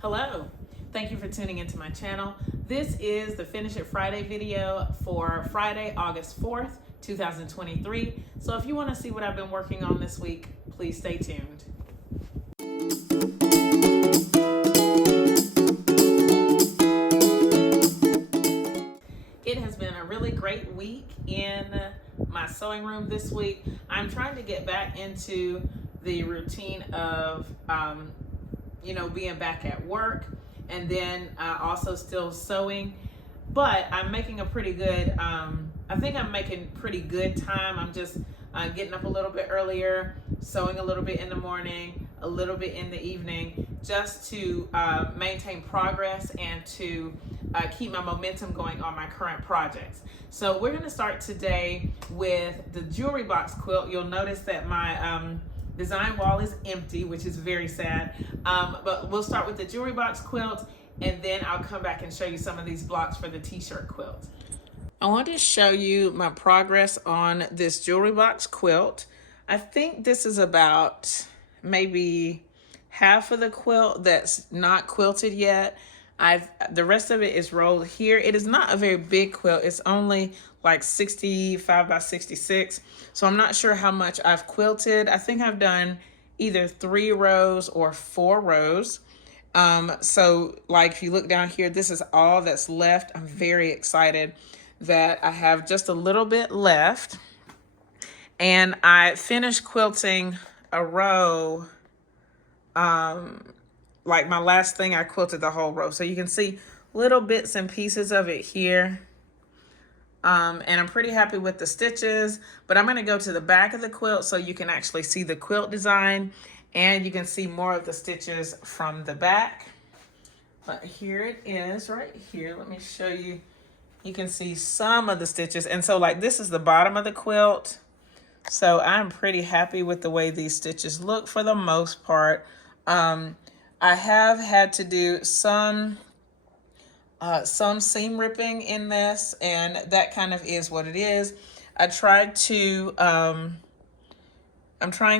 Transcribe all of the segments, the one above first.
Hello, thank you for tuning into my channel. This is the Finish It Friday video for Friday, August 4th, 2023. So if you want to see what I've been working on this week, please stay tuned. It has been a really great week in my sewing room this week. I'm trying to get back into the routine of being back at work and then also still sewing, but I'm making a pretty good I think I'm making pretty good time. I'm just getting up a little bit earlier, sewing a little bit in the morning, a little bit in the evening, just to maintain progress and to keep my momentum going on my current projects. So we're going to start today with the jewelry box quilt. You'll notice that my design wall is empty, which is very sad, but we'll start with the jewelry box quilt, and then I'll come back and show you some of these blocks for the t-shirt quilt. I want to show you my progress on this jewelry box quilt. I think this is about maybe half of the quilt that's not quilted yet. The rest of it is rolled here. It is not a very big quilt. It's only like 65 by 66. So I'm not sure how much I've quilted. I think I've done either 3 rows or 4 rows. So like if you look down here, this is all that's left. I'm very excited that I have just a little bit left. And I finished quilting a row, like my last thing, I quilted the whole row. So you can see little bits and pieces of it here. And I'm pretty happy with the stitches, but I'm gonna go to the back of the quilt so you can actually see the quilt design and you can see more of the stitches from the back. But here it is right here. Let me show you. You can see some of the stitches. And so like this is the bottom of the quilt. So I'm pretty happy with the way these stitches look for the most part. I have had to do some seam ripping in this, and that kind of is what it is. I'm trying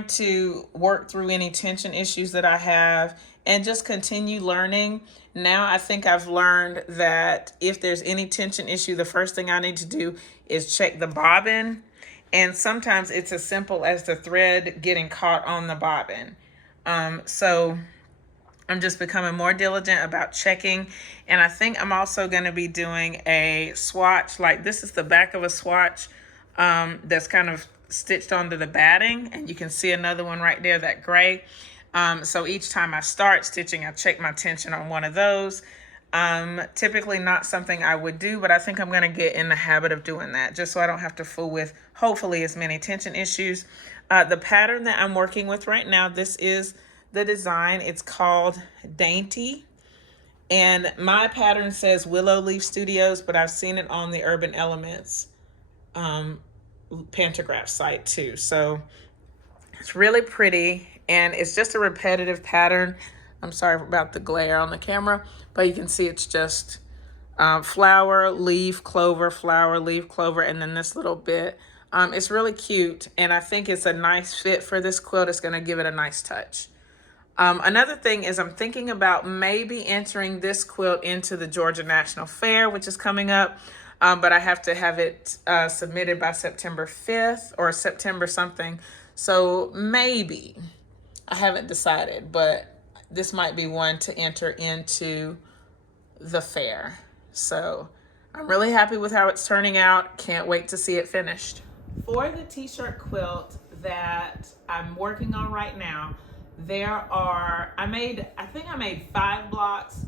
to work through any tension issues that I have and just continue learning. Now I think I've learned that if there's any tension issue, the first thing I need to do is check the bobbin. And sometimes it's as simple as the thread getting caught on the bobbin. So I'm just becoming more diligent about checking. And I think I'm also going to be doing a swatch. Like this is the back of a swatch that's kind of stitched onto the batting. And you can see another one right there, that gray. So each time I start stitching, I check my tension on one of those. Typically not something I would do, but I think I'm going to get in the habit of doing that just so I don't have to fool with hopefully as many tension issues. The pattern that I'm working with right now, this is the design. It's called Dainty, and my pattern says Willow Leaf Studios, but I've seen it on the Urban Elements pantograph site too. So it's really pretty, and it's just a repetitive pattern. I'm sorry about the glare on the camera, but you can see it's just flower, leaf, clover, flower, leaf, clover, and then this little bit. It's really cute, and I think it's a nice fit for this quilt. It's going to give it a nice touch. Another thing is I'm thinking about maybe entering this quilt into the Georgia National Fair, which is coming up, but I have to have it submitted by September 5th or September something. So maybe, I haven't decided, but this might be one to enter into the fair. So I'm really happy with how it's turning out. Can't wait to see it finished. For the t-shirt quilt that I'm working on right now, I think I made 5 blocks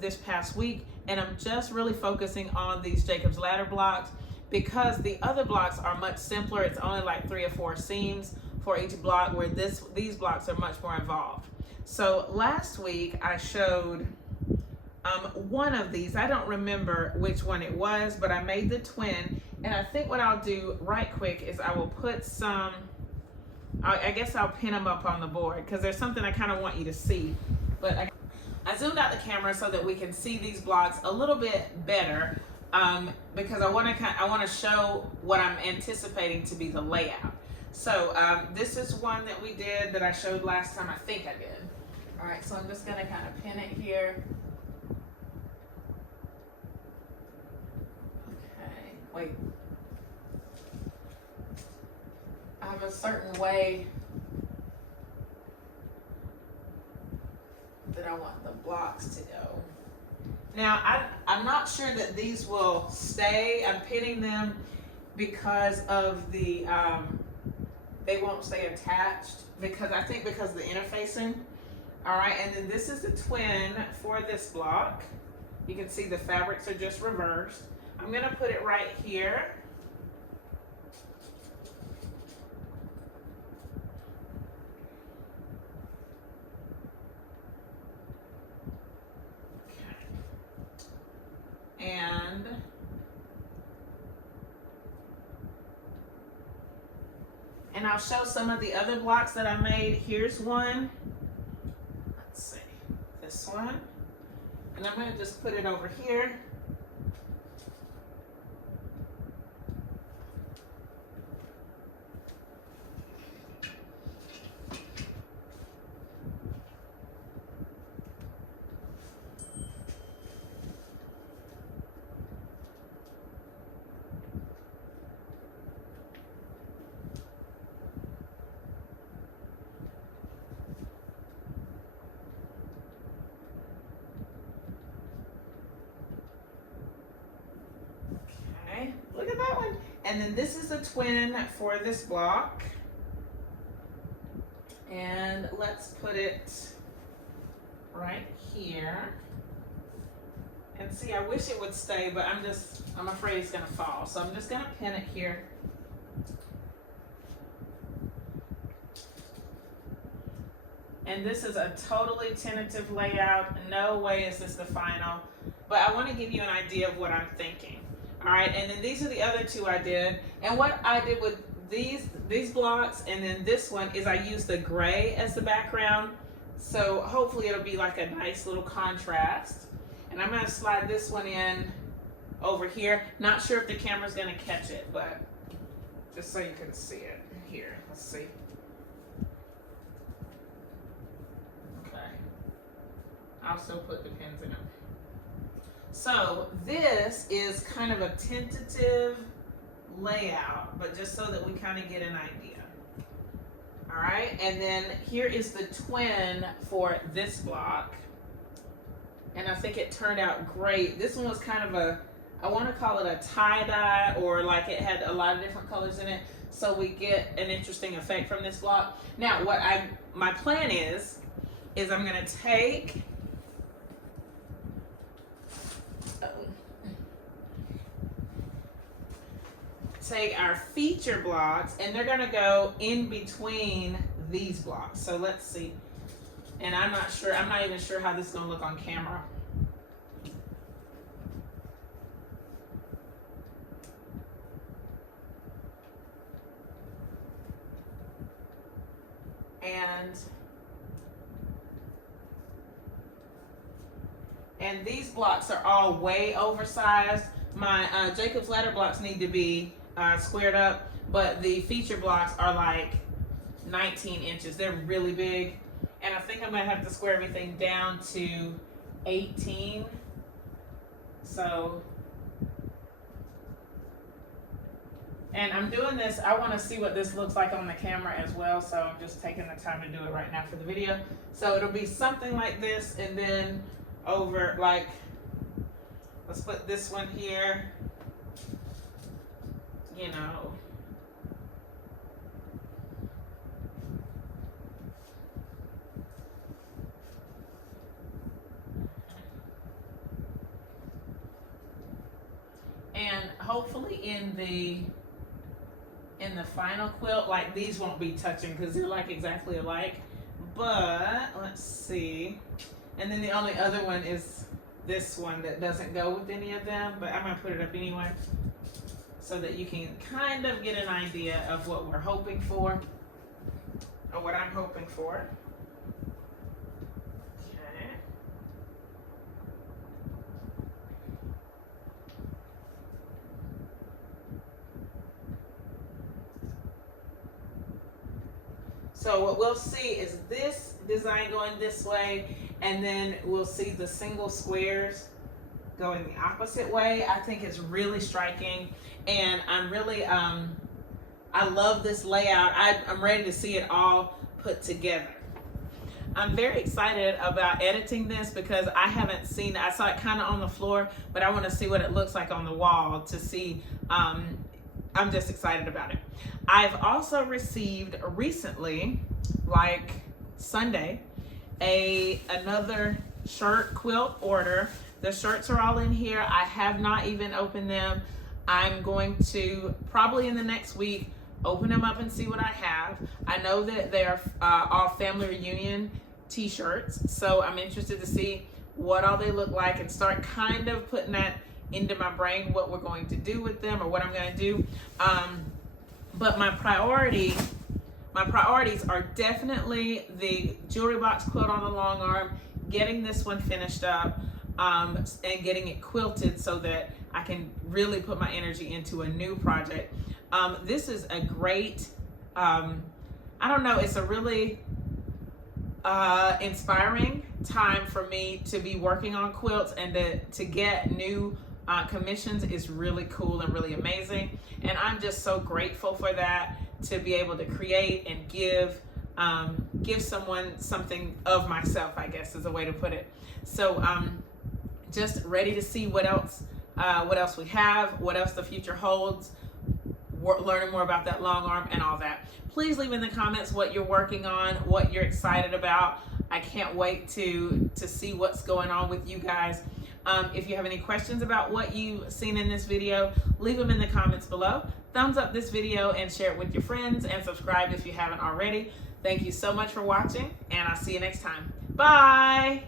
this past week, and I'm just really focusing on these Jacob's Ladder blocks because the other blocks are much simpler. It's only like 3 or 4 seams for each block, where these blocks are much more involved. So last week I showed one of these. I don't remember which one it was, but I made the twin, and I think what I'll do right quick is I will put some, I guess I'll pin them up on the board because there's something I kind of want you to see. But I zoomed out the camera so that we can see these blocks a little bit better because I want to show what I'm anticipating to be the layout. So this is one that we did that I showed last time. I think I did. All right, so I'm just gonna kind of pin it here. here. Okay, wait. I have a certain way that I want the blocks to go. Now, I'm not sure that these will stay. I'm pitting them because of the, they won't stay attached because of the interfacing. All right, and then this is the twin for this block. You can see the fabrics are just reversed. I'm gonna put it right here. And I'll show some of the other blocks that I made. Here's one. Let's see, this one. And I'm gonna just put it over here. Look at that one. And then this is a twin for this block. And let's put it right here. And see, I wish it would stay, but I'm afraid it's gonna fall. So I'm just gonna pin it here. And this is a totally tentative layout. No way is this the final, but I wanna give you an idea of what I'm thinking. All right, and then these are the other two I did. And what I did with these blocks and then this one is I used the gray as the background. So hopefully it'll be like a nice little contrast. And I'm gonna slide this one in over here. Not sure if the camera's gonna catch it, but just so you can see it. Here, let's see. Okay, I'll still put the pins in them. So this is kind of a tentative layout, but just so that we kind of get an idea. All right, and then here is the twin for this block. And I think it turned out great. This one was kind of a, I want to call it a tie-dye, or like it had a lot of different colors in it, so we get an interesting effect from this block. Now, my plan is I'm gonna take our feature blocks, and they're gonna go in between these blocks. So let's see. And I'm not even sure how this is gonna look on camera. And these blocks are all way oversized. My Jacob's ladder blocks need to be squared up, but the feature blocks are like 19 inches. They're really big. And I think I'm gonna have to square everything down to 18. So, and I'm doing this, I wanna see what this looks like on the camera as well, so I'm just taking the time to do it right now for the video. So it'll be something like this, and then over, like, let's put this one here, you know. And hopefully in the final quilt, like, these won't be touching because they're like exactly alike. But let's see. And then the only other one is this one that doesn't go with any of them, but I'm gonna put it up anyway so that you can kind of get an idea of what we're hoping for, or what I'm hoping for. Okay. So what we'll see is this design going this way, and then we'll see the single squares going the opposite way. I think it's really striking, and I'm really, I love this layout. I'm ready to see it all put together. I'm very excited about editing this because I haven't seen it. I saw it kind of on the floor, but I want to see what it looks like on the wall to see. I'm just excited about it. I've also received recently, like Sunday, another shirt quilt order. The shirts are all in here. I have not even opened them. I'm going to probably in the next week open them up and see what I have. I know that they're all family reunion t-shirts, so I'm interested to see what all they look like and start kind of putting that into my brain, what we're going to do with them or what I'm going to do. But my priorities are definitely the jewelry box quilt on the long arm, getting this one finished up, and getting it quilted so that I can really put my energy into a new project. This is a great, I don't know, it's a really inspiring time for me to be working on quilts, and to get new commissions is really cool and really amazing. And I'm just so grateful for that, to be able to create and give someone something of myself, I guess is a way to put it. So just ready to see what else we have, what else the future holds, learning more about that long arm and all that. Please leave in the comments what you're working on, what you're excited about. I can't wait to see what's going on with you guys. If you have any questions about what you've seen in this video, leave them in the comments below. Thumbs up this video and share it with your friends, and subscribe if you haven't already. Thank you so much for watching, and I'll see you next time. Bye!